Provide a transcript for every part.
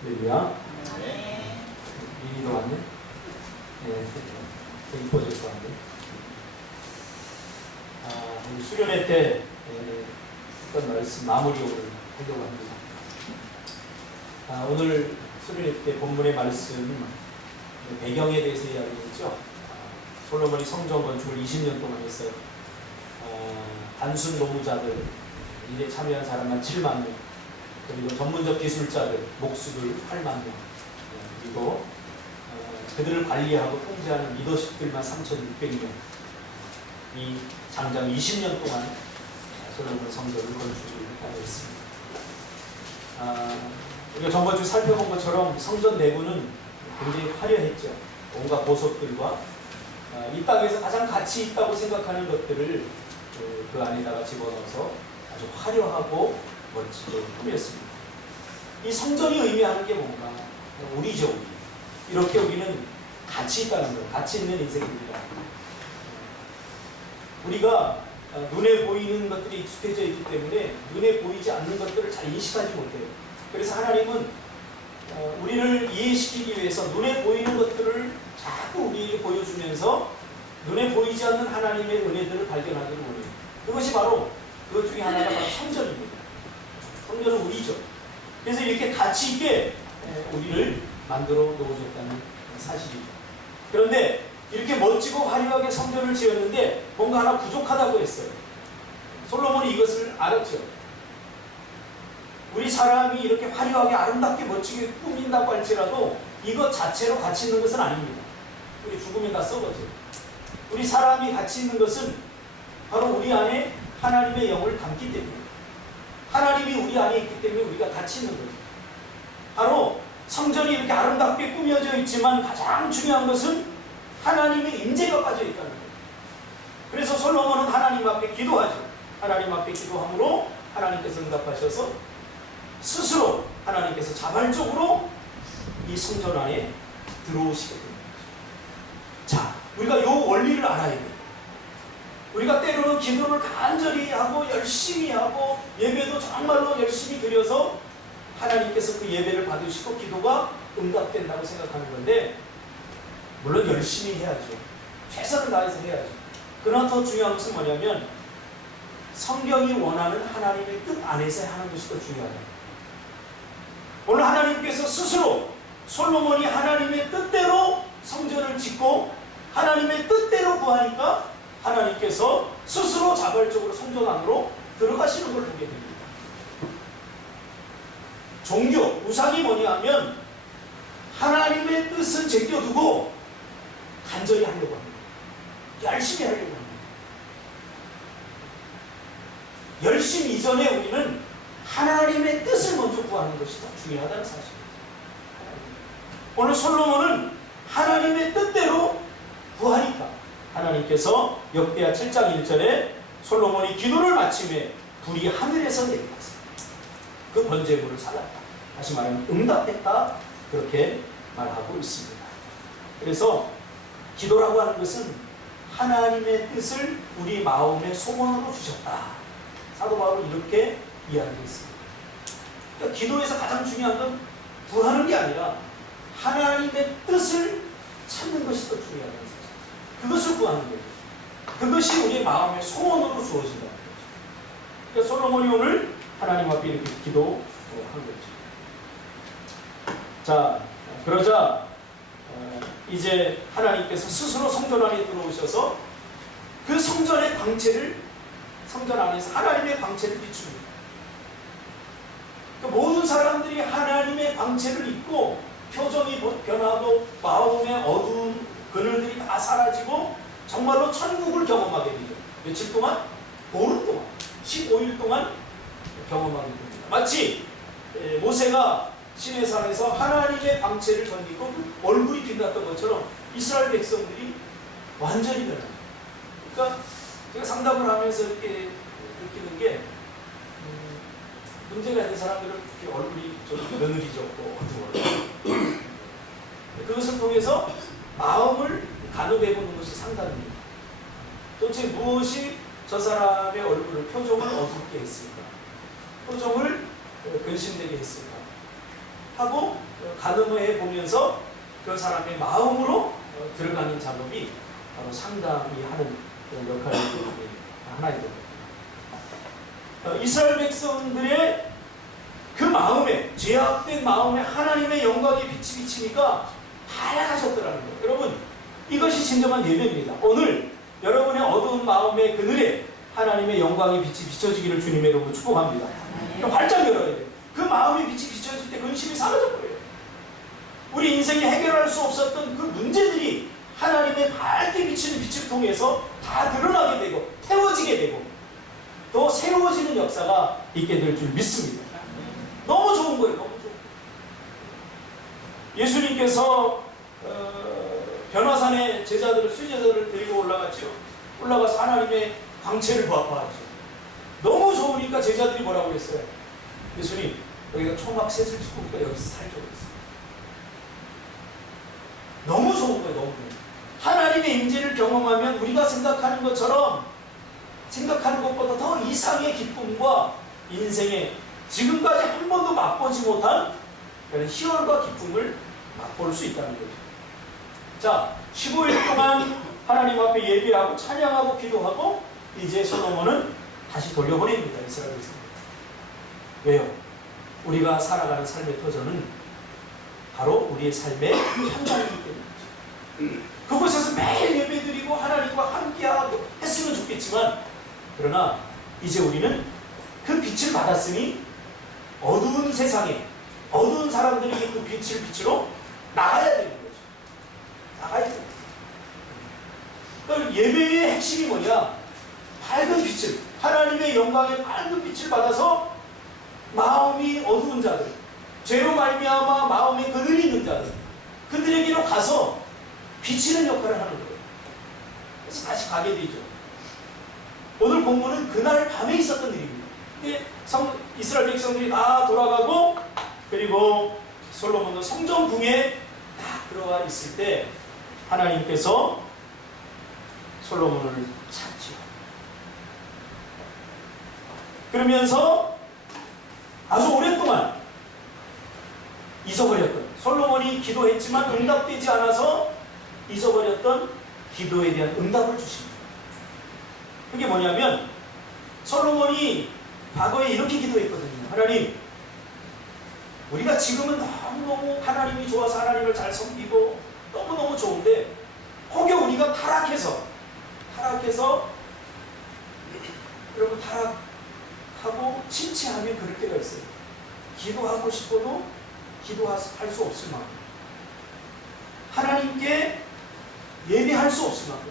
할렐루야. 네. 미니도 왔네. 네, 되게 이뻐질 것 같네. 우리 수련회 때 했던 말씀 마무리 오늘 하려고 합니다. 오늘 수련회 때 본문의 말씀 배경에 대해서 이야기했죠. 솔로몬이 성전 건축을 20년 동안 했어요. 단순 노무자들, 일에 참여한 사람만 7만 명, 그리고 전문적 기술자들, 목수들 8만 명, 그리고 그들을 관리하고 통제하는 리더십들만 3,600명. 이 장장 20년 동안 솔로몬 성전을 건축을 하고 있습니다. 우리가 저번주 살펴본 것처럼 성전 내부는 굉장히 화려했죠. 온갖 보석들과 이 땅에서 가장 가치 있다고 생각하는 것들을 그 안에다가 집어넣어서 아주 화려하고 멋지게 꾸몄습니다. 이 성전이 의미하는 게 뭔가? 우리죠. 우리. 이렇게 우리는 가치 있다는 거예요. 가치 있는 인생입니다. 우리가 눈에 보이는 것들이 익숙해져 있기 때문에 눈에 보이지 않는 것들을 잘 인식하지 못해요. 그래서 하나님은 우리를 이해시키기 위해서 눈에 보이는 것들을 자꾸 우리에게 보여주면서 눈에 보이지 않는 하나님의 은혜들을 발견하기를 원해요. 그것이 바로 그것 중에 하나가 바로 성전입니다. 성전은 우리죠. 그래서 이렇게 가치 있게 우리를 만들어 놓으셨다는 사실이죠. 그런데 이렇게 멋지고 화려하게 성전을 지었는데 뭔가 하나 부족하다고 했어요. 솔로몬이 이것을 알았죠. 우리 사람이 이렇게 화려하게 아름답게 멋지게 꾸민다고 할지라도 이것 자체로 가치 있는 것은 아닙니다. 우리 죽으면 다 썩어져요. 우리 사람이 가치 있는 것은 바로 우리 안에 하나님의 영을 담기 때문에, 하나님이 우리 안에 있기 때문에 우리가 가치 있는 거죠. 바로 성전이 이렇게 아름답게 꾸며져 있지만 가장 중요한 것은 하나님의 임재가 빠져 있다는 거예요. 그래서 솔로몬은 하나님 앞에 기도하죠. 하나님 앞에 기도함으로 하나님께서 응답하셔서 스스로 하나님께서 자발적으로 이 성전 안에 들어오시게 됩니다. 자, 우리가 이 원리를 알아야 돼요. 우리가 때로는 기도를 간절히 하고 열심히 하고 예배도 정말로 열심히 드려서 하나님께서 그 예배를 받으시고 기도가 응답된다고 생각하는 건데, 물론 열심히 해야죠. 최선을 다해서 해야죠. 그러나 더 중요한 것은 뭐냐면 성경이 원하는 하나님의 뜻 안에서 하는 것이 더 중요하다. 오늘 하나님께서 스스로 솔로몬이 하나님의 뜻대로 성전을 짓고 하나님의 뜻대로 구하니까 하나님께서 스스로 자발적으로 성전 안으로 들어가시는 걸 보게 됩니다. 종교, 우상이 뭐냐면 하나님의 뜻을 제껴두고 간절히 하려고 합니다. 열심히 하려고 합니다. 열심 이전에 우리는 하나님의 뜻을 먼저 구하는 것이 더 중요하다는 사실입니다. 오늘 솔로몬은 하나님의 뜻대로 구하니까 하나님께서 역대하 7장 1절에 솔로몬이 기도를 마침에 불이 하늘에서 내려왔습니다. 그 번제물을 살랐다. 다시 말하면 응답했다. 그렇게 말하고 있습니다. 그래서 기도라고 하는 것은 하나님의 뜻을 우리 마음의 소원으로 주셨다. 사도 바울은 이렇게 이야기했습니다. 그러니까 기도에서 가장 중요한 건 구하는 게 아니라 하나님의 뜻을 찾는 것이 더 중요하다는 사실. 그것을 구하는 거예요. 그것이 우리의 마음의 소원으로 주어진다는 거죠. 그러니까 솔로몬이 오늘 하나님 앞에 이렇게 기도한 거죠. 자, 그러자 이제 하나님께서 스스로 성전 안에 들어오셔서 그 성전의 광채를, 성전 안에서 하나님의 광채를 비춥니다. 그러니까 모든 사람들이 하나님의 광채를 입고 표정이 변하고 마음의 어두운 그늘들이 다 사라지고 정말로 천국을 경험하게 되죠. 며칠 동안? 보름 동안, 15일 동안 경험하게 됩니다. 마치 모세가 시내산에서 하나님의 광채를 전기고 얼굴이 빛났던 것처럼 이스라엘 백성들이 완전히 변합니다. 그러니까 제가 상담을 하면서 이렇게 느끼는 게 문제가 있는 사람들은 이렇게 얼굴이 좀 며느리졌고 어두워요. 그것을 통해서 마음을 가늠해보는 것이 상담입니다. 도대체 무엇이 저 사람의 얼굴을, 표정을 어둡게 했을까? 표정을 근심되게 했을까? 하고 가늠해 보면서 그 사람의 마음으로 들어가는 작업이 바로 상담이 하는 역할을 하나의 겁니다. 이스라엘 백성들의 그 마음에, 죄악된 마음에 하나님의 영광의 빛이 비치니까 밝아졌더라는 거예요. 여러분, 이것이 진정한 예배입니다. 오늘 여러분의 어두운 마음의 그늘에 하나님의 영광의 빛이 비춰지기를 주님의 이름으로 축복합니다. 활짝 열어야 돼요. 그 마음의 빛이 비춰질 때 근심이 사라져버려요. 우리 인생에 해결할 수 없었던 그 문제들이 하나님의 밝게 비치는 빛을 통해서 다 드러나게 되고 태워지게 되고 또 새로워지는 역사가 있게 될 줄 믿습니다. 너무 좋은 거예요. 너무 좋은 거예요. 예수님께서 변화산에 수제자들을 데리고 올라갔죠. 올라가서 하나님의 광채를 보았죠. 너무 좋으니까 제자들이 뭐라고 그랬어요? 예수님, 여기가 초막셋을 짓고 우리가 여기서 살자고 그랬어요. 너무 좋은 거예요. 너무. 하나님의 임재를 경험하면 우리가 생각하는 것처럼 생각하는 것보다 더 이상의 기쁨과 인생에 지금까지 한 번도 맛보지 못한 그런 희열과 기쁨을 맛볼 수 있다는 거죠. 자, 15일 동안 하나님 앞에 예배하고 찬양하고 기도하고 이제 솔로몬은 다시 돌려보냅니다. 이스라엘 백성. 왜요? 우리가 살아가는 삶의 터전은 바로 우리의 삶의 현장이기 때문이죠. 그곳에서 매일 예배드리고 하나님과 함께하고 했으면 좋겠지만 그러나 이제 우리는 그 빛을 받았으니 어두운 세상에 어두운 사람들이 그 빛을 빛으로 나가야 되는 거죠. 나가야 돼요. 그러니까 예배의 핵심이 뭐냐? 밝은 빛을, 하나님의 영광의 밝은 빛을 받아서 마음이 어두운 자들, 죄로 말미암아 마음에 그늘이 있는 자들, 그들에게로 가서 비치는 역할을 하는 거예요. 그래서 다시 가게 되죠. 오늘 본문은 그날 밤에 있었던 일입니다. 이스라엘 백성들이 다 돌아가고 그리고 솔로몬도 성전궁에 딱 들어와 있을 때 하나님께서 솔로몬을 찾죠. 그러면서 아주 오랫동안 잊어버렸던, 솔로몬이 기도했지만 응답되지 않아서 잊어버렸던 기도에 대한 응답을 주십니다. 그게 뭐냐면 솔로몬이 과거에 이렇게 기도했거든요. 하나님, 우리가 지금은 너무너무 하나님이 좋아서 하나님을 잘 섬기고 너무너무 좋은데 혹여 우리가 타락해서 여러분 타락하고 침체하면 그럴 때가 있어요. 기도하고 싶어도 기도할 수 없을 만큼, 하나님께 예배할 수 없을 만큼,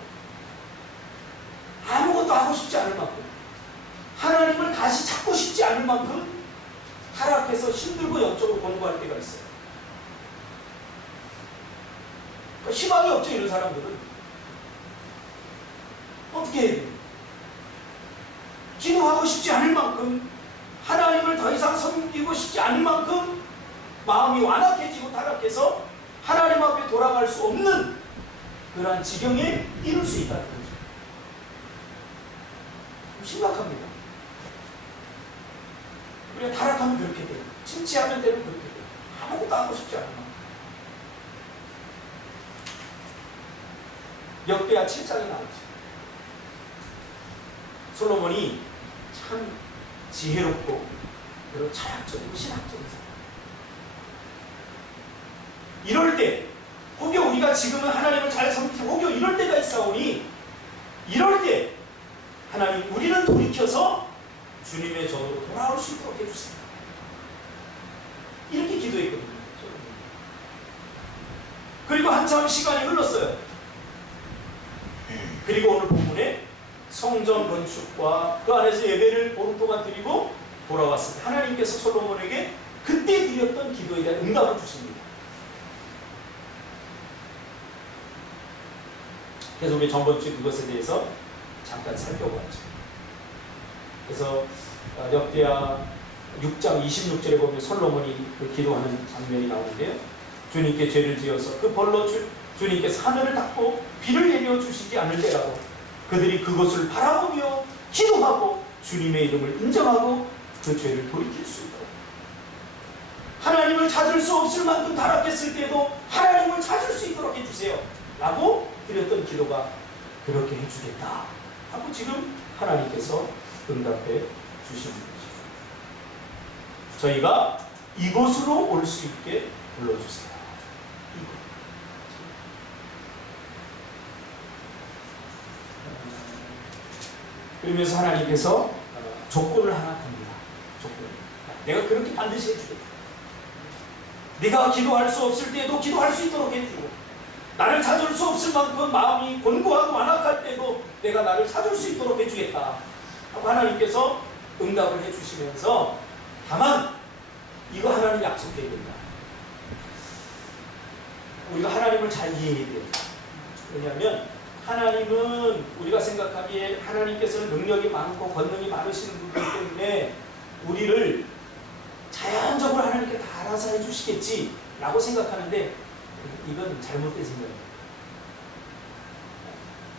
아무것도 하고 싶지 않을 만큼, 하나님을 다시 찾고 싶지 않을 만큼 타락해서 힘들고 영적으로 권고할 때가 있어요. 그러니까 희망이 없죠. 이런 사람들은 어떻게 해야 돼요? 기도하고 싶지 않을 만큼, 하나님을 더 이상 섬기고 싶지 않을 만큼 마음이 완악해지고 타락해서 하나님 앞에 돌아갈 수 없는 그러한 지경에 이룰 수 있다는 거죠. 심각합니다. 우리가 타락하면 그렇게 돼요. 침체하면 되면 그렇게 돼요. 아무것도 하고 싶지 않아. 역대하 7장에 나오죠. 솔로몬이 참 지혜롭고 그리고 철학적이고 신학적인 사람. 이럴 때 혹여 우리가 지금은 하나님을 잘 섬기고 혹여 이럴 때가 있사오니 이럴 때 하나님 우리는 돌이켜서 주님의 전으로 돌아올 수 있도록 해주세요. 이렇게 기도했거든요. 그리고 한참 시간이 흘렀어요. 그리고 오늘 본문에 성전 건축과 그 안에서 예배를 보름 동안 드리고 돌아왔습니다. 하나님께서 솔로몬에게 그때 드렸던 기도에 대한 응답을 주십니다. 그래서 우리 전번주에 그것에 대해서 잠깐 살펴보았죠. 그래서 역대하 6장 26절에 보면 솔로몬이 그 기도하는 장면이 나오는데요. 주님께 죄를 지어서 그 벌로 주님께서 하늘을 닫고 비를 내려 주시지 않을 때라도 그들이 그것을 바라보며 기도하고 주님의 이름을 인정하고 그 죄를 돌이킬 수 있도록 하나님을 찾을 수 없을 만큼 타락했을 때도 하나님을 찾을 수 있도록 해주세요 라고 드렸던 기도가 그렇게 해주겠다 하고 지금 하나님께서 응답해 주시는 거죠. 저희가 이곳으로 올 수 있게 불러주세요. 그러면서 하나님께서 조건을 하나 듭니다. 조건. 내가 그렇게 반드시 해주겠다. 네가 기도할 수 없을 때도 기도할 수 있도록 해주고, 나를 찾을 수 없을 만큼 마음이 곤고하고 완악할 때도 내가 나를 찾을 수 있도록 해주겠다 하고 하나님께서 응답을 해주시면서, 다만 이거 하나님 약속해야 된다. 우리가 하나님을 잘 이해해야 돼요. 왜냐하면 하나님은 우리가 생각하기에 하나님께서는 능력이 많고 권능이 많으신 분이기 때문에 우리를 자연적으로 하나님께 다 알아서 해주시겠지 라고 생각하는데, 이건 잘못된 생각이에요.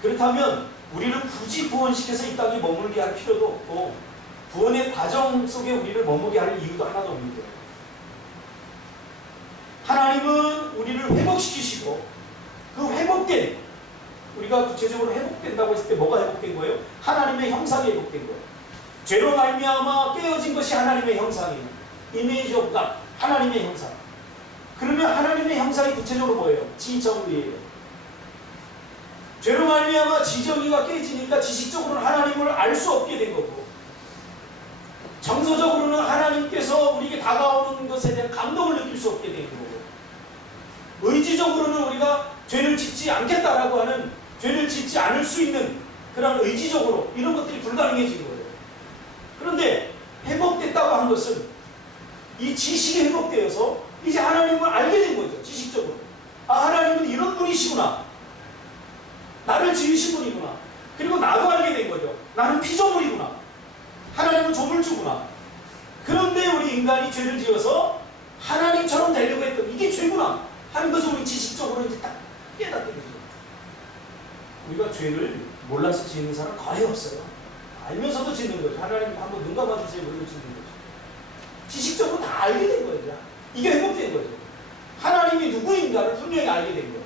그렇다면 우리를 굳이 구원시켜서 이 땅에 머물게 할 필요도 없고, 구원의 과정 속에 우리를 머무게 할 이유도 하나도 없는 거예요. 하나님은 우리를 회복시키시고, 그 회복된, 우리가 구체적으로 회복된다고 했을 때 뭐가 회복된 거예요? 하나님의 형상이 회복된 거예요. 죄로 말미암아 깨어진 것이 하나님의 형상이에요. 이미지 오브 갓, 하나님의 형상. 그러면 하나님의 형상이 구체적으로 뭐예요? 지정의예요. 죄로 말미암아 지정의가 깨지니까 지식적으로는 하나님을 알 수 없게 된 거고, 정서적으로는 하나님께서 우리에게 다가오는 것에 대한 감동을 느낄 수 없게 된 거고, 의지적으로는 우리가 죄를 짓지 않겠다라고 하는, 죄를 짓지 않을 수 있는 그런 의지적으로 이런 것들이 불가능해진 거예요. 그런데 회복됐다고 한 것은 이 지식이 회복되어서 이제 하나님을 알게 된 거죠. 지식적으로. 아, 하나님은 이런 분이시구나. 나를 지으신 분이구나. 그리고 나도 알게 된 거죠. 나는 피조물이구나. 하나님은 조물주구나. 그런데 우리 인간이 죄를 지어서 하나님처럼 되려고 했던, 이게 죄구나 하는 것을 우리 지식적으로 이제 딱 깨닫게 되죠. 우리가 죄를 몰라서 짓는 사람 거의 없어요. 알면서도 짓는 거죠. 하나님 한번 눈 감아주세요. 그러고 짓는 거죠. 지식적으로 다 알게 된 거예요. 이게 회복된 거죠. 하나님이 누구인가를 분명히 알게 된 거예요.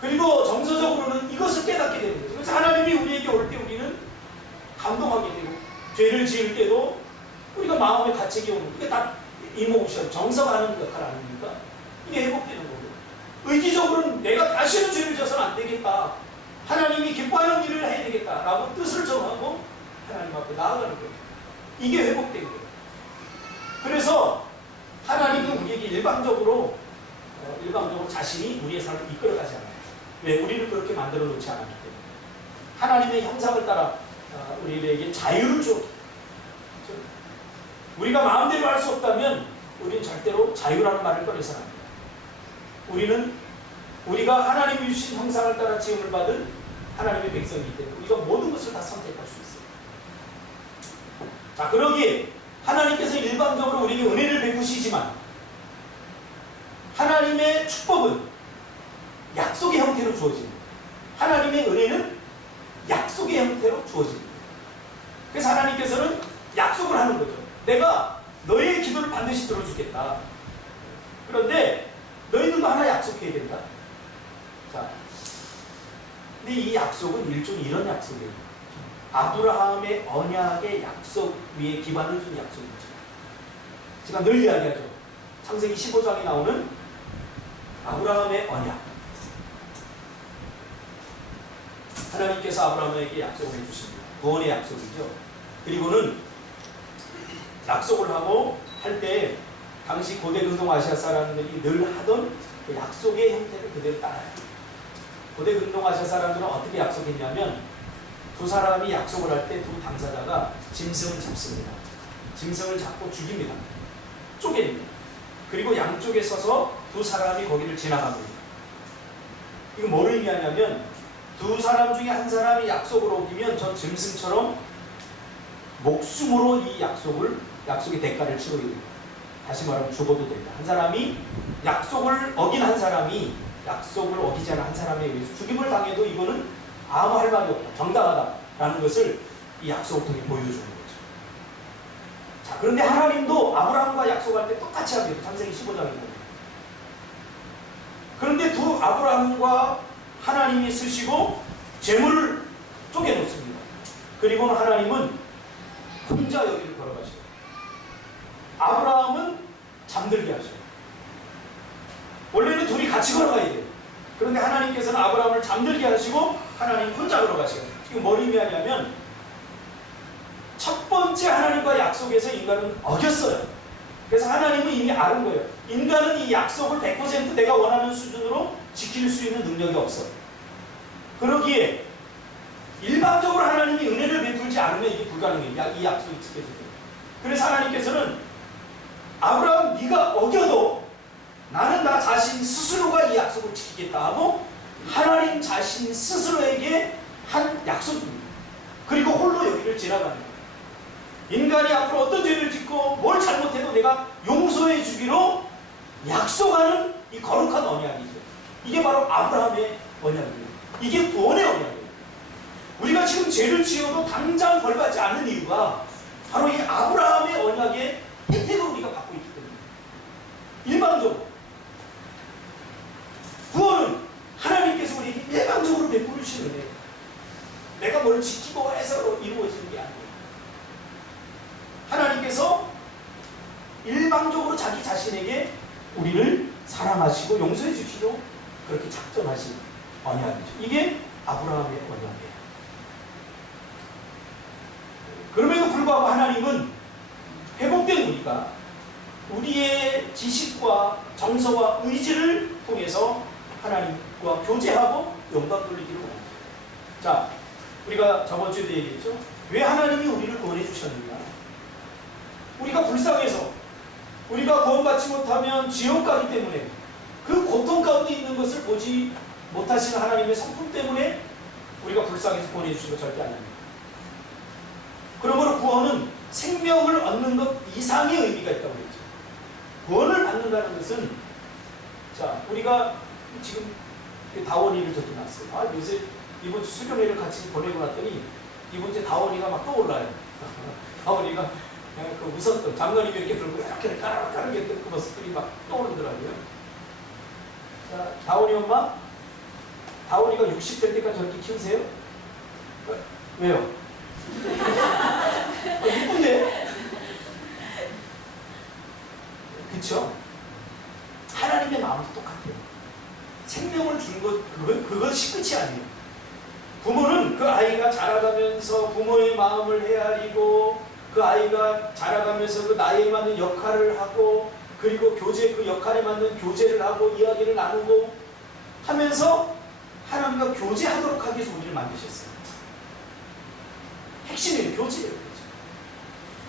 그리고 정서적으로는 이것을 깨닫게 되는 거죠. 그래서 하나님이 우리에게 올 때 우리는 감동하게 되고, 죄를 지을 때도 우리가 마음의 가책이 오는, 이게 다 이모션, 정서가 하는 역할 아닙니까? 이게 회복되는 거고, 의지적으로는 내가 다시는 죄를 져서는 안 되겠다, 하나님이 기뻐하는 일을 해야 되겠다라고 뜻을 정하고 하나님 앞에 나아가는 거예요. 이게 회복된 거예요. 그래서 하나님은 우리에게 일방적으로 자신이 우리의 삶을 이끌어가지 않아요. 왜? 우리를 그렇게 만들어 놓지 않았기 때문에. 하나님의 형상을 따라 우리에게 자유를 줘. 우리가 마음대로 할 수 없다면 우리는 절대로 자유라는 말을 꺼내서는 안 돼요. 우리가 하나님이 주신 형상을 따라 지음을 받은 하나님의 백성이기 때문에 우리가 모든 것을 다 선택할 수 있어요. 자, 그러기에 하나님께서 일반적으로 우리에게 은혜를 베푸시지만, 하나님의 축복은 약속의 형태로 주어집니다. 하나님의 은혜는 약속의 형태로 주어집니다. 그래서 하나님께서는 약속을 하는 거죠. 내가 너희의 기도를 반드시 들어주겠다. 그런데 너희들도 하나 약속해야 된다. 자, 근데 이 약속은 일종의 이런 약속이에요. 아브라함의 언약의 약속 위에 기반을 둔 약속이죠. 제가 늘 이야기하죠. 창세기 15장에 나오는 아브라함의 언약. 하나님께서 아브라함에게 약속을 해주십니다. 구원의 약속이죠. 그리고는 약속을 하고 할 때 당시 고대 근동 아시아 사람들이 늘 하던 그 약속의 형태를 그대로 따라요. 고대 근동 아시아 사람들은 어떻게 약속했냐면, 두 사람이 약속을 할 때 두 당사자가 짐승을 잡습니다. 짐승을 잡고 죽입니다. 쪼갭니다. 그리고 양쪽에 서서 두 사람이 거기를 지나갑니다. 이거 뭘 의미하냐면, 두 사람 중에 한 사람이 약속을 어기면 저 짐승처럼 목숨으로 이 약속의 대가를 치러야 됩니다. 다시 말하면 죽어도 된다. 한 사람이 약속을 어긴 한 사람이 약속을 어기지 않은 한 사람에 의해서 죽임을 당해도 이거는 아무 할 말이 없다, 정당하다라는 것을 이 약속을 통해 보여주는 거죠. 자, 그런데 하나님도 아브라함과 약속할 때 똑같이 합니다. 창세기 15장에 보면. 그런데 두 아브라함과 하나님이 쓰시고 재물을 쪼개놓습니다. 그리고는 하나님은 혼자 여기를 걸어가셔요. 아브라함은 잠들게 하셔요. 원래는 둘이 같이 걸어가야 돼요. 그런데 하나님께서는 아브라함을 잠들게 하시고 하나님 혼자 걸어가셔요. 이거 뭘 의미하냐면 첫 번째 하나님과 약속에서 인간은 어겼어요. 그래서 하나님은 이미 아는 거예요. 인간은 이 약속을 100% 내가 원하는 수준으로 지킬 수 있는 능력이 없어요. 그러기에 일반적으로 하나님이 은혜를 베풀지 않으면 이게 불가능해요. 이 약속이 지켜지게. 그래서 하나님께서는 아브라함 네가 어겨도 나는 나 자신 스스로가 이 약속을 지키겠다 하고 하나님 자신 스스로에게 한 약속입니다. 그리고 홀로 여기를 지나가는 거예요. 인간이 앞으로 어떤 죄를 짓고 뭘 잘못해도 내가 용서해 주기로 약속하는 이 거룩한 언약이죠. 이게 바로 아브라함의 언약입니다. 이게 구원의 언약이에요. 우리가 지금 죄를 지어도 당장 벌받지 않는 이유가 바로 이 아브라함의 언약의 혜택을 우리가 받고 있기 때문에. 일반적으로 구원은 하나님께서 우리에게 일반적으로 베푸시는 은혜예요. 내가 뭘 지키고 해서 이루어지는 게 아니에요. 하나님께서 일방적으로 자기 자신에게 우리를 사랑하시고 용서해 주시고 그렇게 작정하신 언약이죠. 이게 아브라함의 언약이에요. 그럼에도 불구하고 하나님은 회복된 우리가 우리의 지식과 정서와 의지를 통해서 하나님과 교제하고 영광 돌리기를 원합니다. 자, 우리가 저번 주에도 얘기했죠. 왜 하나님이 우리를 구원해 주셨느냐? 우리가 불쌍해서 우리가 구원받지 못하면 지옥 가기 때문에 그 고통 가운데 있는 것을 보지 못하시는 하나님의 성품 때문에 우리가 불쌍해서 구원해 주신 것 절대 아닙니다. 그러므로 구원은 생명을 얻는 것 이상의 의미가 있다고 했죠. 구원을 받는다는 것은 자 우리가 지금 다원이를 적어놨어요. 아 요새 이번 주 수련회를 같이 보내고 났더니 이번 주에 다원이가 막 떠올라요. 다원이가 그 웃었던 장로님이 이렇게 들고 이렇게 까르르 했던 그 모습들이 막 떠오르더라고요. 자, 다원이 엄마, 다원이가 60 될 때까지 저렇게 키우세요? 왜요? 이쁜데? 그쵸? 하나님의 마음도 똑같아요. 생명을 준 것, 그것이 끝이 아니에요. 부모는 그 아이가 자라가면서 부모의 마음을 헤아리고 그 아이가 자라가면서 그 나이에 맞는 역할을 하고 그리고 그 역할에 맞는 교제를 하고 이야기를 나누고 하면서 하나님과 교제하도록 하기 위해서 우리를 만드셨어요. 핵심이에요. 교제예요.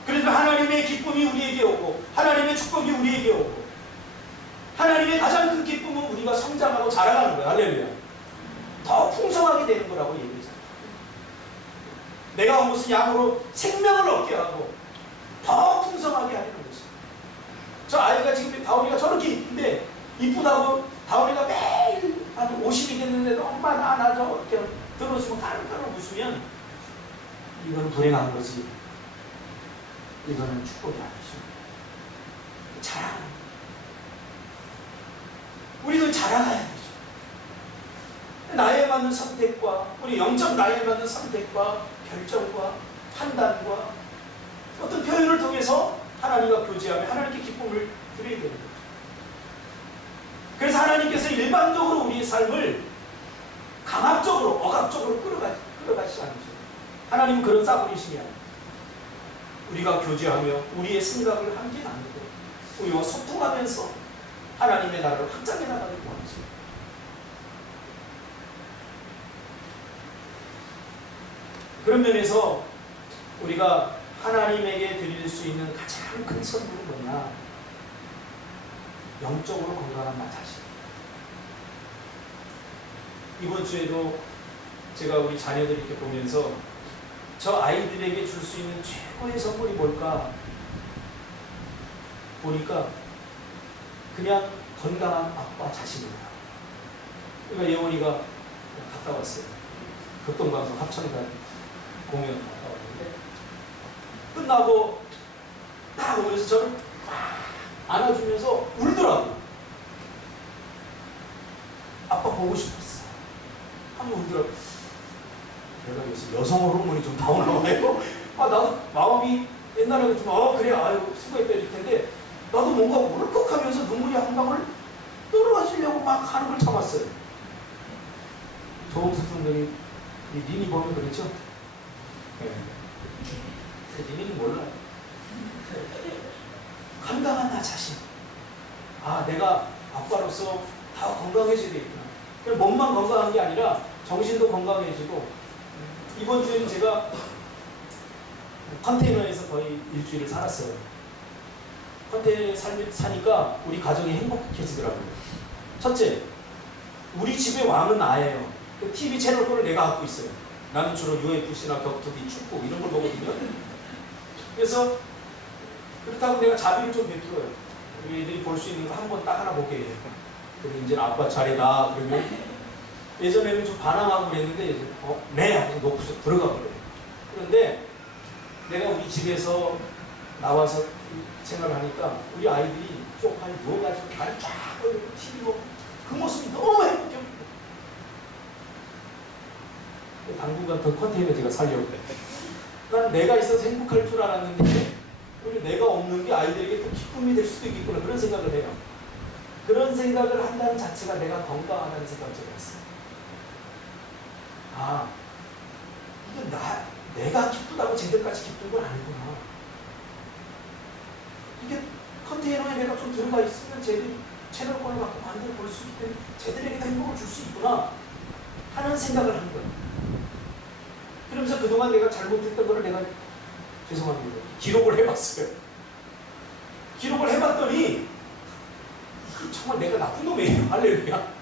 그래서 하나님의 기쁨이 우리에게 오고 하나님의 축복이 우리에게 오고 하나님의 가장 큰 기쁨은 우리가 성장하고 자라가는 거예요. 할렐루야. 더 풍성하게 되는 거라고 얘기했잖아요. 내가 무슨 양으로 생명을 얻게 하고 더 풍성하게 하는 것이. 저 아이가 지금 다원이가 저렇게 이쁜데 이쁘다고 다원이가 매일 한 50이 됐는데도 엄마 나 저렇게 들어주면 가르가르 웃으면 이거는 불행한 거지. 이거는 축복이 아니죠. 자랑. 우리도 자랑해야 되죠. 나에 맞는 선택과 우리 영적 나에 맞는 선택과 결정과 판단과 어떤 표현을 통해서 하나님과 교제하며 하나님께 기쁨을 드려야 되는 거죠. 그래서 하나님께서 일반적으로 우리의 삶을 강압적으로 억압적으로 끌어가시지 않으셔요. 하나님은 그런 싸구리심이 아니에요. 우리가 교제하며 우리의 생각을 함께 나누고 우리와 소통하면서 하나님의 나라를 확장해 나가는 원하십니다. 그런 면에서 우리가 하나님에게 드릴 수 있는 가장 큰 선물은 뭐냐? 영적으로 건강한 나 자신. 이번 주에도 제가 우리 자녀들 이렇게 보면서 저 아이들에게 줄 수 있는 최고의 선물이 뭘까? 보니까 그냥 건강한 아빠 자신이다. 그러니까 예원이가 갔다 왔어요. 극동방송 합천단 공연 갔다 왔는데 끝나고 딱 오면서 저를 막 안아주면서 울더라고요. 아빠 보고 싶었어 하면 울더라고요. 내가 요새 여성 호르몬이 좀 나오나 봐요. 나도 마음이 옛날에 같으면 그래 아유 수고했다 이럴 텐데 나도 뭔가 울컥하면서 눈물이 한 방울 떨어지려고 막 하는 걸 참았어요. 조홍석 선생님이 린이 보면 그랬죠? 네. 린이는 몰라요. 건강한 나 자신. 내가 아빠로서 다 건강해져야 되겠구나. 그냥 몸만 건강한 게 아니라 정신도 건강해지고, 이번 주에는 제가 컨테이너에서 거의 일주일을 살았어요. 컨테이너에 사니까 우리 가정이 행복해지더라고요. 첫째, 우리 집의 왕은 나예요. 그 TV 채널 거를 내가 갖고 있어요. 나는 주로 UFC나 격투기, 축구 이런 걸 보거든요. 그래서 그렇다고 내가 자비를 좀 베풀어요. 우리 애들이 볼 수 있는 거 한 번 딱 하나 보게 해요. 그리고 이제 아빠 차례다 그러면 예전에는 좀 반항하고 그랬는데 이제 네 하고 놓고서 들어가 버려요. 그런데 내가 우리 집에서 나와서 생각을 하니까 우리 아이들이 쪽팔리 누워가지고 다리 쫙 뻗고 TV 보고 그 모습이 너무 행복해. 당분간 더 컨테이너 제가 살려고 그래. 난 내가 있어서 행복할 줄 알았는데 오히려 내가 없는 게 아이들에게 또 기쁨이 될 수도 있겠구나 그런 생각을 해요. 그런 생각을 한다는 자체가 내가 건강하다는 생각을 제가 했어요. 이게 내가 기쁘다고 쟤들까지 기쁜 건 아니구나. 이게 컨테이너에 내가 좀 들어가 있으면 쟤들이 채널 꼴을 갖고 만들어 볼 수 있기 때문에 쟤들에게도 행복을 줄 수 있구나 하는 생각을 한 거예요. 그러면서 그동안 내가 잘못했던 거를 내가 죄송합니다. 기록을 해봤어요. 기록을 해봤더니 정말 내가 나쁜 놈이에요. 할렐루야.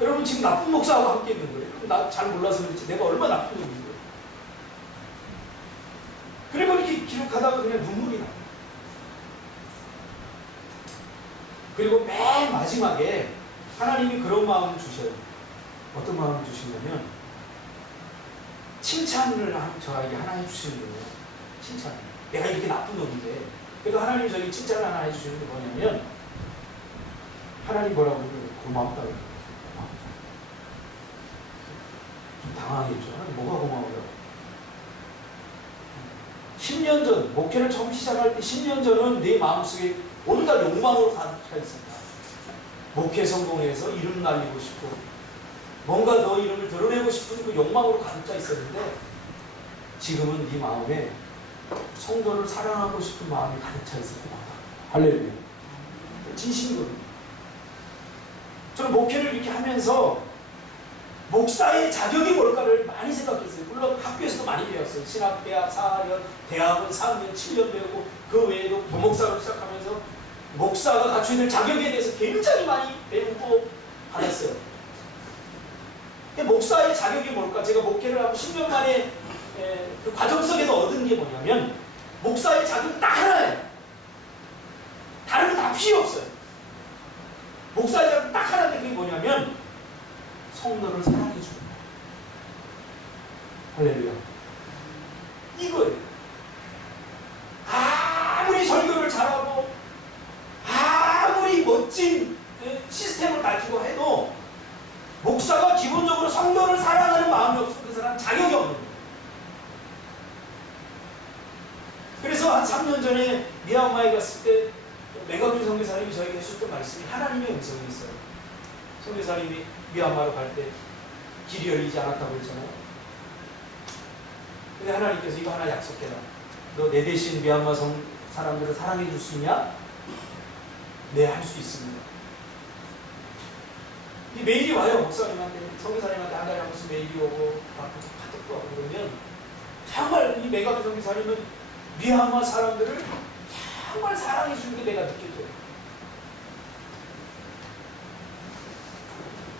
여러분 지금 나쁜 목사하고 함께 있는 거예요. 나 잘 몰라서 그렇지 내가 얼마나 나쁜 놈인 거예요. 그리고 이렇게 기록하다가 그냥 눈물이 나요. 그리고 맨 마지막에 하나님이 그런 마음을 주셔요. 어떤 마음을 주시냐면 칭찬을 저에게 하나 해주시는 거예요. 칭찬. 내가 이렇게 나쁜 놈인데 그래도 하나님이 저에게 칭찬을 하나 해주시는 게 뭐냐면 하나님 뭐라고 그러면 고맙다고 그래요. 좀 당황했죠. 뭐가 고마워요? 10년 전 목회를 처음 시작할 때 10년 전은 내 마음속에 온갖 욕망으로 가득 있었다. 목회 성공해서 이름 날리고 싶고 뭔가 너 이름을 드러내고 싶은 그 욕망으로 가득 차 있었는데 지금은 네 마음에 성도를 사랑하고 싶은 마음이 가득 차 있을 것 같다. 할렐루야. 진심이거든요. 저는 목회를 이렇게 하면서 목사의 자격이 뭘까를 많이 생각했어요. 물론 학교에서도 많이 배웠어요. 신학대학 4년, 대학은 3년, 7년 배우고 그 외에도 부목사로 시작하면서 목사가 갖춰야 될 자격에 대해서 굉장히 많이 배우고 받았어요. 목사의 자격이 뭘까? 제가 목회를 하고 10년 만에 그 과정 속에서 얻은 게 뭐냐면 목사의 자격은 딱 하나예요. 다른 거 다 필요 없어요. 목사의 자격은 딱 하나인데 그게 뭐냐면 성도를 사랑해 주는 거예요. 할렐루야. 이거예요. 아무리 설교를 잘하고 아무리 멋진 시스템을 가지고 해도 목사가 기본적으로 성도를 사랑하는 마음이 없으면 그 사람은 자격이 없는 거예요. 그래서 한 3년 전에 미얀마에 갔을 때 메가준 선교사님이 저에게 해주셨던 말씀이 하나님의 음성이 있어요. 선교사님이 미얀마로 갈 때 길이 열리지 않았다고 했잖아요. 근데 하나님께서 이거 하나 약속해라. 너 내 대신 미얀마 사람들을 사랑해 줄 수 있냐? 네, 할 수 있습니다. 이 메일이 와요. 목사님한테, 선교사님한테 한 달에 한 번씩 메일이 오고 카톡도 하고 그러면 정말 이 메가준 선교사님은 미얀마 사람들을 정말 사랑해 주는 게 내가 느껴져요.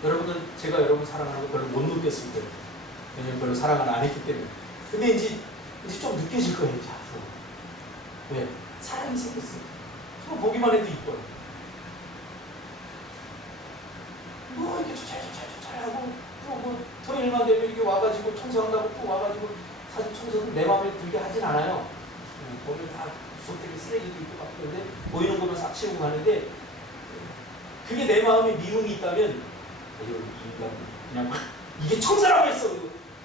여러분은 제가 여러분 사랑하는 거 별로 못 느꼈을 거예요. 왜냐면 별로 사랑을 안 했기 때문에. 근데 이제 좀 느껴질 거예요. 이제 앞으로. 왜? 사랑이 생겼어요. 서로 보기만 해도 이뻐요. 뭐 이렇게 잘하고 또 뭐 토요일만 되면 이렇게 와가지고 청소한다고 또 와가지고 사진 청소는 내 마음에 들게 하진 않아요. 보면 다 구석대기 쓰레기도 있고 막 그런데 보이는 것만 싹 치우고 가는데 그게 내 마음에 미움이 있다면 이 인간 그냥 이게 청소라고 했어.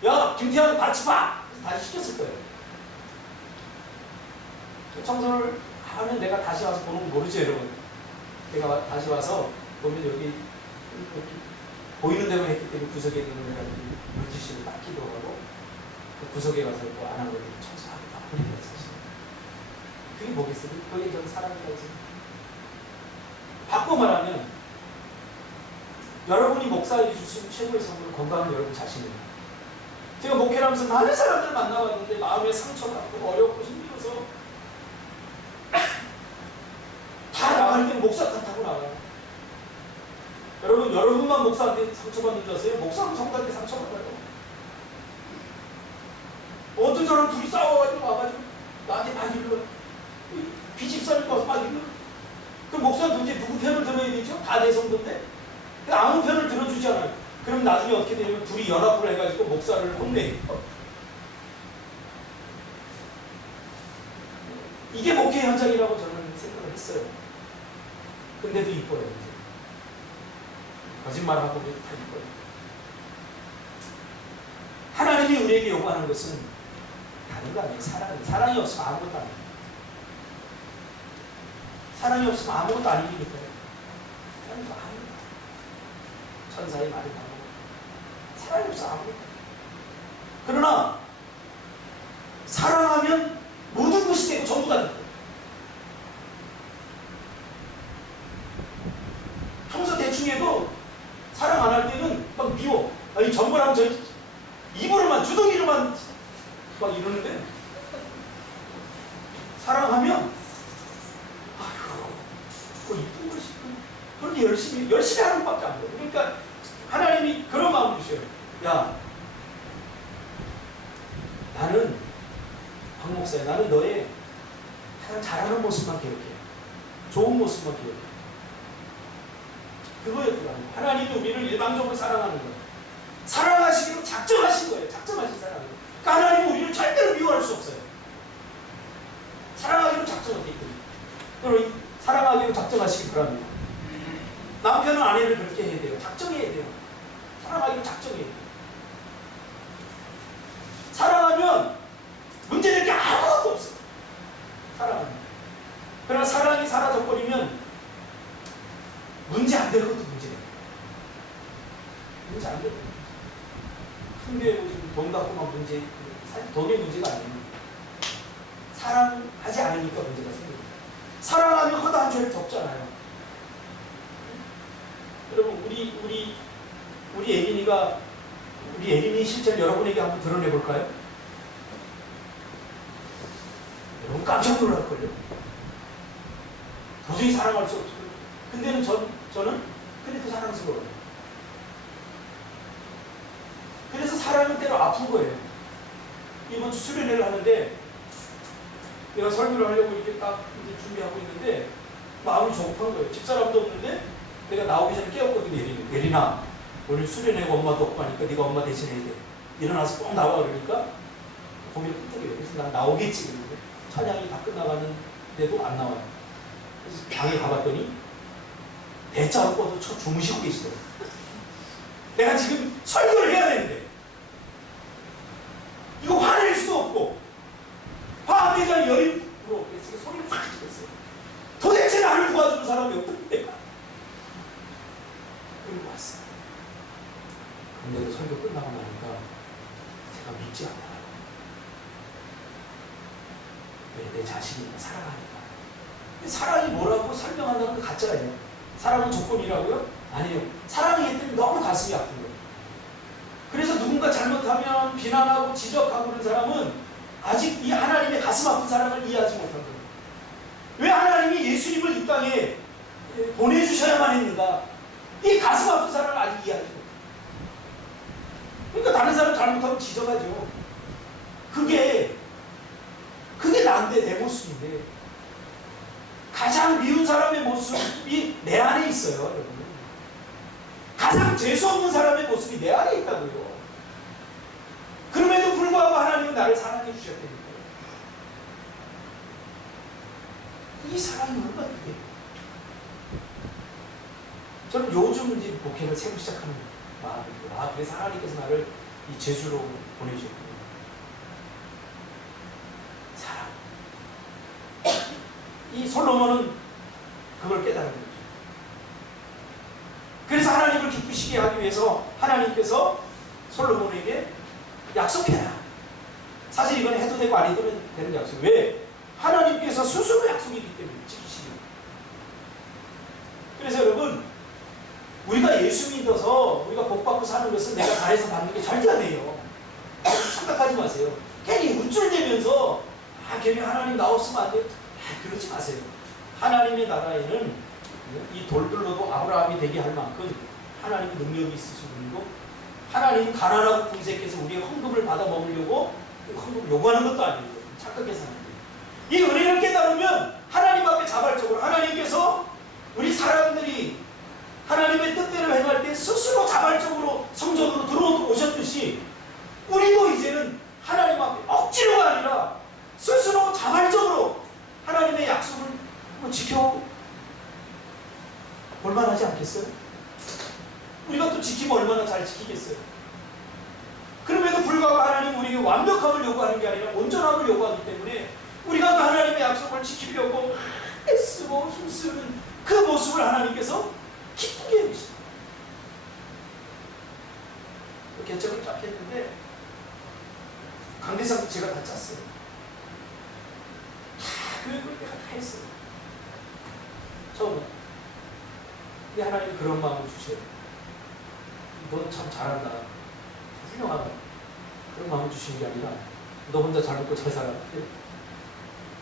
야 김태환 같이 봐. 다시 시켰을 거예요. 청소를 하면 내가 다시 와서 보는 거 모르죠 여러분. 내가 다시 와서 보면 여기 이렇게 보이는 데만 했기 때문에 구석에 있는 내가 물티슈를 닦기도 하고 그 구석에 가서 뭐 안 하고 청소하고 다 버리는 사실. 그게 뭐겠어요? 그게 전 사람이라고 생각해요. 바꿔 말하면 여러분이 목사에게 줄 수 있는 최고의 선물은 건강한 여러분 자신입니다. 제가 목회를 하면서 많은 사람들을 만나봤는데 마음에 상처받고 어렵고 힘들어서 다 나갈 때는 목사 탓하고 나가요. 여러분, 여러분만 목사한테 상처받는 줄 아세요? 목사는 성도한테 상처받아요. 어떤 사람 둘이 싸워가지고 와가지고 나한테 막 일러 비집사니까 와서 막 일러. 그럼 목사는 도대체 누구 편을 들어야 되죠? 다 내 성도인데? 아무 편을 들어주지 않아요. 그럼 나중에 어떻게 되냐면 둘이 연합을 해가지고 목사를 혼내. 이게 목회 현장이라고 저는 생각을 했어요. 근데도 이뻐요. 이제. 거짓말하고 다 이뻐요. 하나님이 우리에게 요구하는 것은 다른 거 아니에요. 사랑이 없으면 아무것도 아니에요. 사랑이 없으면 아무것도 아니니까요. 사랑이 없으면 아무것도 천사의 말이 나오고 사랑이 없어 아무것도. 그러나 사랑하면 모든 것이 되고 전부가 되고. 평소 대충 해도 사랑 안 할 때는 막 미워. 아니 전부랑 저 입으로만 주둥이로만 막 이러는데 사랑하면 아휴 그 이쁜 것이 그렇게 열심히 하는 것밖에 안 돼요. 그러니까 하나님이 그런 마음 주셔요. 야 나는 박 목사야. 나는 너의 가장 잘하는 모습만 기억해. 좋은 모습만 기억해. 그거였더라고요. 하나님이 우리를 일방적으로 사랑하는 거예요. 사랑하시기로 작정하신 거예요. 작정하신 사랑이에요. 그러니까 하나님은 우리를 절대로 미워할 수 없어요. 사랑하기로 작정하게 있거든요. 그럼 사랑하기로 작정하시기 바랍니다. 남편은 아내를 그렇게 해야 돼요. 작정해야 돼요. 사랑하기로 작정해야 돼요. 사랑하면 문제될 게 아무것도 없어요. 사랑하면. 그러나 사랑이 사라져버리면 문제 안 될 것도 문제예요. 문제 안 될 것도 큰 교회 지금 돈 갖고만 문제, 사실 돈의 문제가 아니에요. 사랑하지 않으니까 문제가 생깁니다. 사랑하면 허다한 죄를 덮잖아요. 여러분 우리 예린이 실제로 여러분에게 한번 드러내볼까요? 여러분 깜짝 놀랄걸요? 도저히 사랑할 수 없어요. 근데는 저는 그래도 사랑스러워요. 그래서 사랑은 때로 아픈 거예요. 이번 주 수련회를 하는데 내가 설교를 하려고 이렇게 딱 이제 준비하고 있는데 마음이 조급한 거예요. 집사람도 없는데 내가 나오기 전에 깨웠거든요. 예린아 오늘 수련회가 엄마도 없고 하니까 네가 엄마 대신해야 돼. 일어나서 꼭 나와. 그러니까 고민을 끄떡해요. 그래서 난 나오겠지. 그런데 찬양이 다 끝나가는데도 안 나와요. 그래서 방에 가봤더니 대자로 뻗어 주무시고 계시더라고요. 내가 지금 설교를 해야 되는데 이거 화낼 수도 없고 화 안 되자니 열이 불어. 그래서 소리를 확 지르겠어요. 도대체 나를 도와주는 사람이 없던데. 그리고 왔어요. 근데도 설교 끝나고 나니까 제가 믿지 않아요. 왜? 내 자신이 사랑하니까. 사랑이 뭐라고 설명한다는 거 가짜예요. 사랑은 조건이라고요? 아니에요. 사랑이기 때문에 너무 가슴이 아픈 거예요. 그래서 누군가 잘못하면 비난하고 지적하고 그런 사람은 아직 이 하나님의 가슴 아픈 사랑을 이해하지 못한 거예요. 왜 하나님이 예수님을 이 땅에 보내주셔야만 했는가? 이 가슴 아픈 사랑을 아직 이해하지 못해요. 그러니까 다른 사람 잘못하면 지적하죠. 그게 난데 내 모습인데 가장 미운 사람의 모습이 내 안에 있어요. 여러분. 가장 재수없는 사람의 모습이 내 안에 있다고요. 그럼에도 불구하고 하나님은 나를 사랑해 주셨다니까요. 이 사랑이 얼마나 돼? 저는 요즘 이제 목회를 새로 시작하는 마음이고, 그래서 하나님께서 나를 이 제주로 보내주셨군요. 사랑. 이 솔로몬은 그걸 깨달은 거죠. 그래서 하나님을 기쁘시게 하기 위해서 하나님께서 솔로몬에게 약속해라. 사실 이건 해도 되고 안 해도 되는 약속. 왜? 하나님께서 스스로 약속이기 때문에 지키시는. 그래서 여러분, 우리가 예수 믿어서 우리가 복 받고 사는 것은 내가 잘해서 받는 게 절대 아니에요. 착각하지 마세요. 괜히 우쭐대면서 괜히 하나님 나 없으면 안 돼. 그러지 마세요. 하나님의 나라에는 이 돌들로도 아브라함이 되게 할 만큼 하나님의 능력이 있으신 분이고, 하나님은 가난하고 궁색해서 우리의 헌금을 받아 먹으려고 헌금을 요구하는 것도 아니에요. 착각해서는 안 돼요. 이 은혜를 깨달으면 하나님 앞에 자발적으로, 하나님께서 우리 사람들이 하나님의 뜻대로 행할 때 스스로 자발적으로 성전으로 들어오셨듯이, 우리도 이제는 하나님 앞에 억지로가 아니라 스스로 자발적으로 하나님의 약속을 지켜 볼만하지 않겠어요? 우리가 또 지키면 얼마나 잘 지키겠어요? 그럼에도 불구하고 하나님은 우리에게 완벽함을 요구하는 게 아니라 온전함을 요구하기 때문에 우리가 그 하나님의 약속을 지키려고 애쓰고 힘쓰는 그 모습을 하나님께서 기쁘게 해주십니다. 개척을 쫙 했는데 강대상도 제가 다 짰어요. 다 교육을 내가 다 했어요. 처음에. 근데 하나님이 그런 마음을 주셔요. 너 참 잘한다. 훌륭하다. 그런 마음을 주시는 게 아니라 너 혼자 잘 먹고 잘 살아.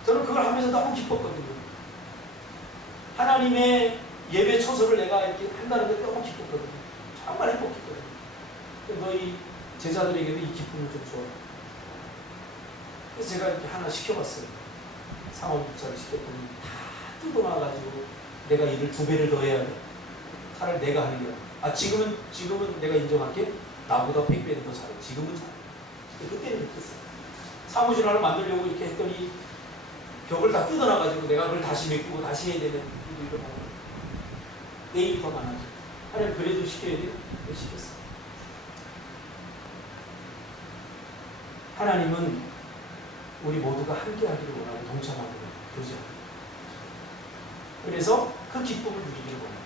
저는 그걸 하면서 너무 기뻤거든요. 하나님의 예배 초소를 내가 이렇게 한다는 게 너무 기뻤거든요. 정말 행복했거든요. 너희 제자들에게도 이 기쁨을 좀 줘. 그래서 제가 이렇게 하나 시켜봤어요. 상업부차를 시켰더니 다 뜯어놔가지고 내가 일을 2배를 더 해야 돼. 차라리 내가 하는 게 지금은 내가 인정할게. 나보다 100배는 더 잘해. 지금은 잘해. 그때는 못했어요. 사무실 하나 만들려고 이렇게 했더니 벽을 다 뜯어놔가지고 내가 그걸 다시 메꾸고 다시 해야 되는 일도 일어나고 내 일이 더 많아져. 하나님 그래도 시켜야 돼. 시켰어. 하나님은 우리 모두가 함께 하기를 원하고 동참하기를 도지합니다. 그래서 그 기쁨을 누리기를 원합니다.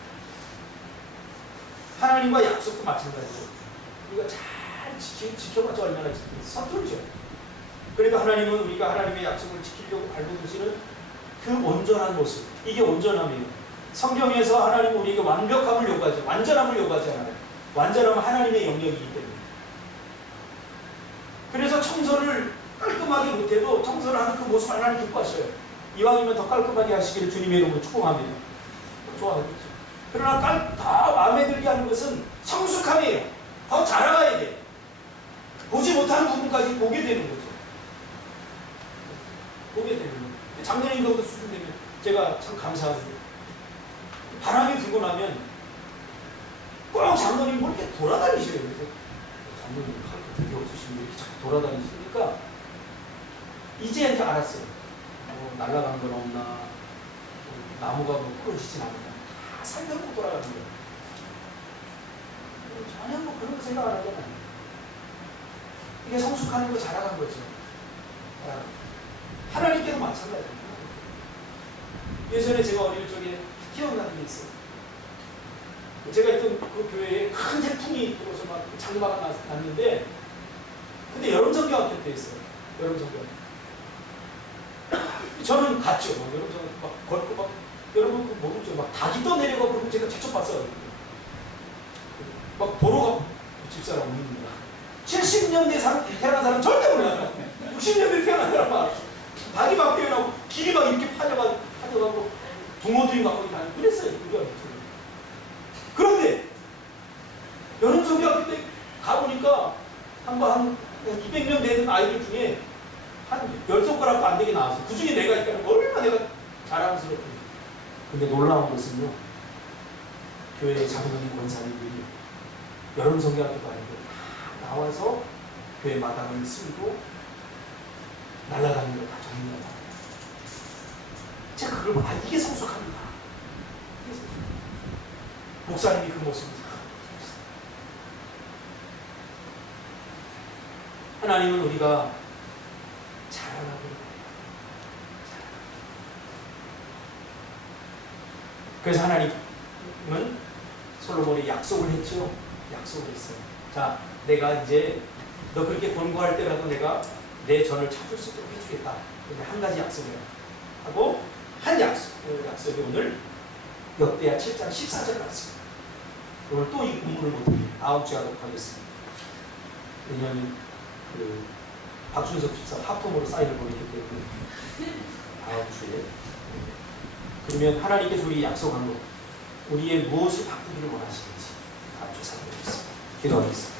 하나님과 약속도 마찬가지로 우리가 잘 지켜봤자 얼마나 서툴죠. 그래도 하나님은 우리가 하나님의 약속을 지키려고 발버둥치는 그 온전한 모습, 이게 온전함이에요. 성경에서 하나님은 우리에게 완벽함을 요구하지, 완전함을 요구하지 않아요. 완전함은 하나님의 영역이기 때문에. 그래서 청소를 깔끔하게 못해도 청소를 하는 그 모습 하나님 기뻐하셔요. 이왕이면 더 깔끔하게 하시기를 주님의 이름으로 축복합니다. 좋아하겠죠. 그러나 더 마음에 들게 하는 것은 성숙함이에요. 더 자라가야 돼. 보지 못하는 부분까지 보게 되는 거죠. 보게 되는 거죠. 작년에 정도 수준 되면 제가 참 감사하죠. 바람이 불고 나면 꼭 장로님 뭐 이렇게 돌아다니셔요. 그래서 장로님 되게 없으시면 이렇게 자꾸 돌아다니시니까 이제 이렇게 알았어요. 날아간 건 없나, 나무가 뭐 부러지진 않나. 다 살펴보고 돌아가는 거예요. 전혀 뭐 그런 거 생각 안 하잖아요. 이게 성숙하는 거 자라간 거죠. 하나님께도 마찬가지예요. 예전에 제가 어릴 적에 기억나는 게 있어요. 제가 있던 그 교회에 큰 태풍이 불어서 막 장마가 났는데, 근데 여름성경학교 때 있어요. 여름성경학교. 저는 갔죠. 여름성경학교 막 걷고 막, 여러분 그 모르죠. 막 닭이 떠내려가고 그러고 제가 직접 봤어요. 막 보러 가고 집사람 우는 거야. 70년대 태어난 사람 절대 몰라. 60년대 태어난 사람 막 닭이 막 뛰어나고 길이 막 이렇게 파져가고 붕어들이 막 거기 다니고 그랬어요. 그런데 여름성경학교 때 가보니까 한 200명 되는 아이들 중에 한 10손가락도 안 되게 나왔어요. 그 중에 내가 있다는 거 얼마나 내가 자랑스럽거든요. 근데 놀라운 것은요, 교회의 장로님 권사님들이 여름성경학교도 아니고 다 나와서 교회 마당을 쓸고 날아다니는 거 다 정리하고 제가 그걸 봐. 이게 성숙합니다. 이게 성숙. 목사님이 그 모습을 하나님은 우리가 자라나기를 바래요. 그래서 하나님은 솔로몬이 약속을 했죠. 약속을 했어요. 자, 내가 이제 너 그렇게 권고할 때라도 내가 내 전을 찾을 수 있도록 해주겠다. 근데 한 가지 약속이야. 하고 한 약속. 그 약속이 오늘 역대하 7장 14절 나왔습니다. 오늘 또 이 공부를 못해 다음 주에 하도록 하겠습니다. 왜냐하면 그 박준석 집사 하품으로 사인을 보내기 때문에 다음 주에. 그러면 하나님께서 우리 약속한 것, 우리의 무엇을 바꾸기를 원하시는지 다음 주에 살펴보겠습니다. 기도하겠습니다.